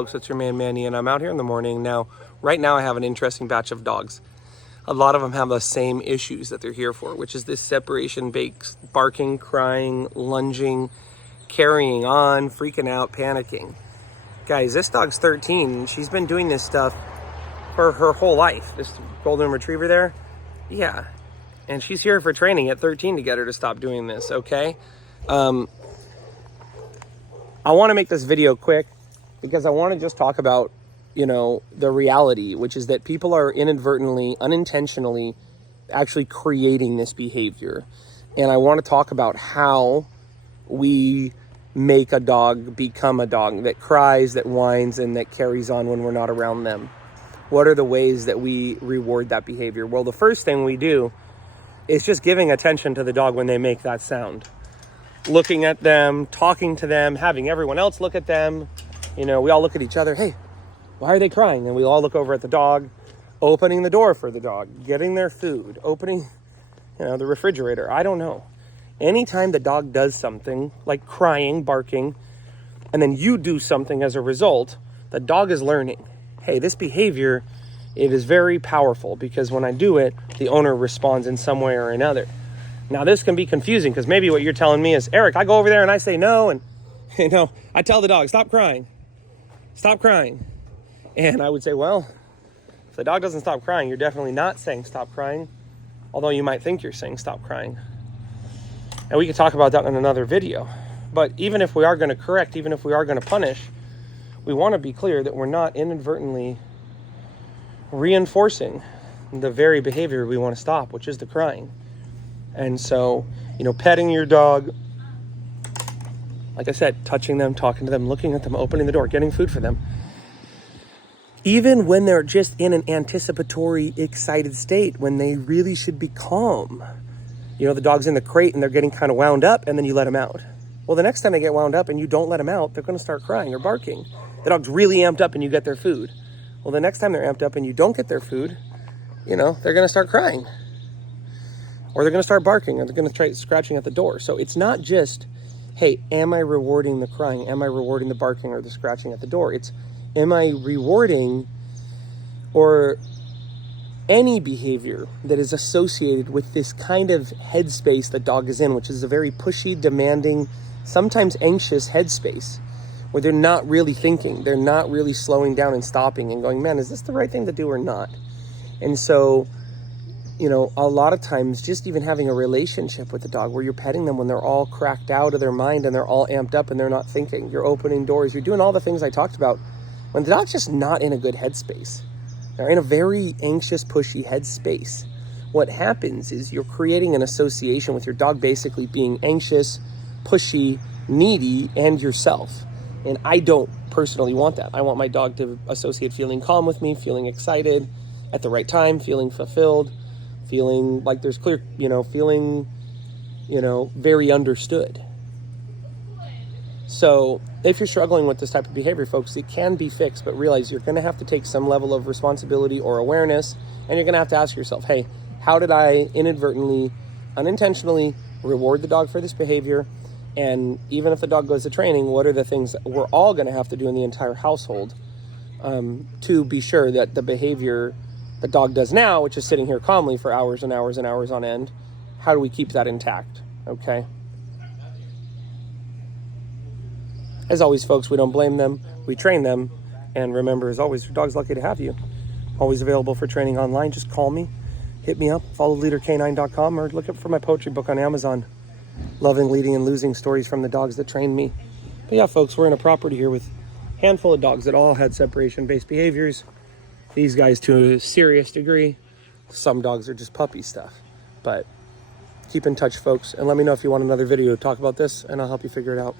Folks, it's your man Manny, and I'm out here in the morning. Now, right now I have an interesting batch of dogs. A lot of them have the same issues that they're here for, which is this separation-based barking, crying, lunging, carrying on, freaking out, panicking. Guys, this dog's 13. She's been doing this stuff for her whole life. This golden retriever there, yeah. And she's here for training at 13 to get her to stop doing this, okay? I want to make this video quick because I want to just talk about, the reality, which is that people are inadvertently, unintentionally actually creating this behavior. And I want to talk about how we make a dog become a dog that cries, that whines, and that carries on when we're not around them. What are the ways that we reward that behavior? Well, the first thing we do is just giving attention to the dog when they make that sound. Looking at them, talking to them, having everyone else look at them. We all look at each other. Hey, why are they crying? And we all look over at the dog, opening the door for the dog, getting their food, opening, the refrigerator. I don't know. Anytime the dog does something like crying, barking, and then you do something as a result, the dog is learning. Hey, this behavior, it is very powerful because when I do it, the owner responds in some way or another. Now, this can be confusing because maybe what you're telling me is, Eric, I go over there and I say no, and, I tell the dog, stop crying. Stop crying. And I would say, well, if the dog doesn't stop crying, you're definitely not saying stop crying, although you might think you're saying stop crying. And we could talk about that in another video. But even if we are going to correct, even if we are going to punish, we want to be clear that we're not inadvertently reinforcing the very behavior we want to stop, which is the crying. And so, petting your dog, like I said, touching them, talking to them, looking at them, opening the door, getting food for them. Even when they're just in an anticipatory, excited state, when they really should be calm. The dog's in the crate and they're getting kind of wound up, and then you let them out. Well, the next time they get wound up and you don't let them out, they're going to start crying or barking. The dog's really amped up and you get their food. Well, the next time they're amped up and you don't get their food, they're going to start crying. Or they're going to start barking, or they're going to try scratching at the door. So it's not just, hey, am I rewarding the crying? Am I rewarding the barking or the scratching at the door? It's, am I rewarding or any behavior that is associated with this kind of headspace the dog is in, which is a very pushy, demanding, sometimes anxious headspace, where they're not really thinking, they're not really slowing down and stopping and going, man, is this the right thing to do or not? And so, a lot of times just even having a relationship with the dog where you're petting them when they're all cracked out of their mind and they're all amped up and they're not thinking, you're opening doors, you're doing all the things I talked about, when the dog's just not in a good headspace. They're in a very anxious, pushy headspace. What happens is you're creating an association with your dog basically being anxious, pushy, needy, and yourself. And I don't personally want that. I want my dog to associate feeling calm with me, feeling excited at the right time, feeling fulfilled, feeling like there's clear, feeling, very understood. So if you're struggling with this type of behavior, folks, it can be fixed, but realize you're going to have to take some level of responsibility or awareness, and you're going to have to ask yourself, hey, how did I inadvertently, unintentionally reward the dog for this behavior? And even if the dog goes to training, what are the things that we're all going to have to do in the entire household to be sure that the behavior the dog does now, which is sitting here calmly for hours and hours and hours on end, how do we keep that intact? Okay. As always, folks, we don't blame them. We train them. And remember, as always, your dog's lucky to have you. Always available for training online. Just call me, hit me up, follow leaderk9.com, or look up for my poetry book on Amazon. Loving, Leading, and Losing Stories from the Dogs That Trained Me. But yeah, folks, we're in a property here with a handful of dogs that all had separation-based behaviors. These guys to a serious degree. Some dogs are just puppy stuff. But keep in touch, folks, and let me know if you want another video to talk about this, and I'll help you figure it out.